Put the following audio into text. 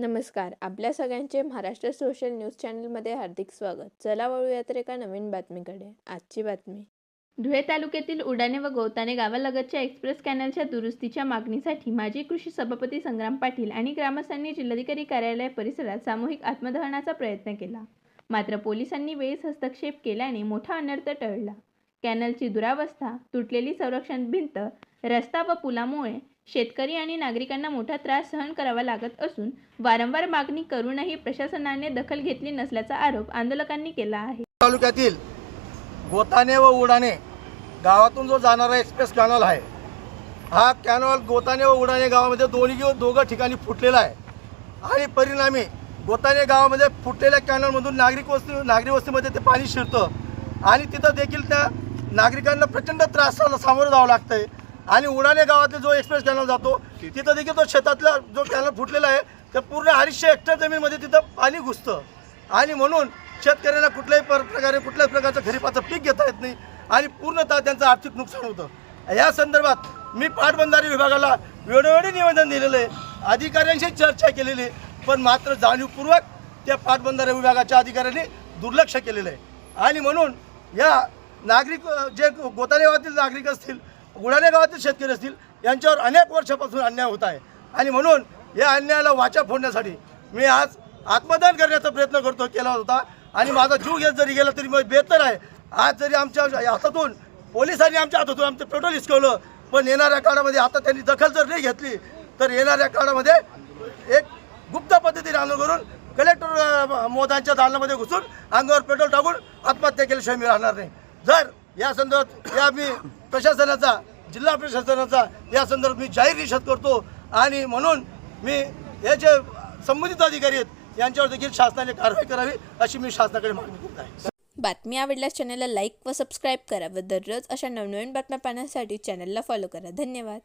नमस्कार. आपल्या सगळ्यांचे महाराष्ट्र सोशल न्यूज चॅनलमध्ये हार्दिक स्वागत. चला वळूया तर एका नवीन बातमीकडे. आजची बातमी. धुळे तालुक्यातील उडाणे व गौताणे गावालगतच्या एक्सप्रेस कॅनलच्या दुरुस्तीच्या मागणीसाठी माजी कृषी सभापती संग्राम पाटील आणि ग्रामस्थांनी जिल्हाधिकारी कार्यालय परिसरात सामूहिक आत्मदहनाचा प्रयत्न केला. मात्र पोलिसांनी वेळीच हस्तक्षेप केल्याने मोठा अनर्थ टळला. कॅनलची दुरावस्था, तुटलेली संरक्षण भिंत, रस्ता व पुलामुळे शेतकरी आणि नागरिकांना मोठा त्रास सहन करावा लागत असून वारंवार मागणी करूनही प्रशासनाने दखल घेतली नसल्याचा आरोप आंदोलकांनी केला आहे. तालुक्यातील गोताणे व उडाणे गावातून जो जाणारा एक्सप्रेस कॅनल आहे, हा कॅनल गोताणे व उडाणे गावामध्ये दोघं ठिकाणी फुटलेला आहे आणि परिणामी गोताणे गावामध्ये फुटलेल्या कॅनलमधून नागरी वस्तीमध्ये ते पाणी शिरतं आणि तिथं देखील त्या नागरिकांना प्रचंड त्रासाला सामोरं जावं लागतं आहे. आणि उडाणे गावातले जो एक्सप्रेस कॅनल जातो तिथं देखील तो शेतातला जो कॅनल फुटलेला आहे तर पूर्ण 250 हेक्टर जमीनमध्ये तिथं पाणी घुसतं आणि म्हणून शेतकऱ्यांना कुठल्याही प्रकारचं खरीपाचं पीक घेता येत नाही आणि पूर्णतः त्यांचं आर्थिक नुकसान होतं. या संदर्भात मी पाटबंधारे विभागाला वेळोवेळी निवेदन दिलेलं आहे, अधिकाऱ्यांशी चर्चा केलेली आहे, पण मात्र जाणीवपूर्वक त्या पाटबंधारे विभागाच्या अधिकाऱ्यांनी दुर्लक्ष केलेलं आहे. आणि म्हणून या नागरिक जे गोताणे गावातील नागरिक असतील, उडाणे गावातील शेतकरी असतील, यांच्यावर अनेक वर्षापासून अन्याय होत आहे आणि म्हणून या अन्यायाला वाचा फोडण्यासाठी मी आज आत्मदान करण्याचा प्रयत्न केला होता आणि माझा जीव घेत जरी गेला तरी मग बेहतर आहे. आज जरी आमच्या हातातून पोलिसांनी आमच्या आमचं पेट्रोल हिसकवलं, पण येणाऱ्या काळामध्ये आता त्यांनी दखल जर नाही घेतली तर येणाऱ्या काळामध्ये एक गुप्त पद्धतीने आंदोलन करून कलेक्टर मोदांच्या दालनामध्ये घुसून अंगावर पेट्रोल टाकून आत्महत्या केल्याशिवाय मी राहणार नाही. जर या संदर्भात मी प्रशासनाचा, जिल्हा प्रशासनाचा या संदर्भात मी जाहीर निषेध करतो आणि म्हणून मी हे जे संबंधित अधिकारी आहेत यांच्यावर देखील शासनाने कारवाई करावी अशी मी शासनाकडे मागणी करत आहे. बातमी आवडल्यास चॅनलला लाईक व सबस्क्राईब करा व दररोज अशा नवनवीन बातम्या पाहण्यासाठी चॅनलला फॉलो करा. धन्यवाद.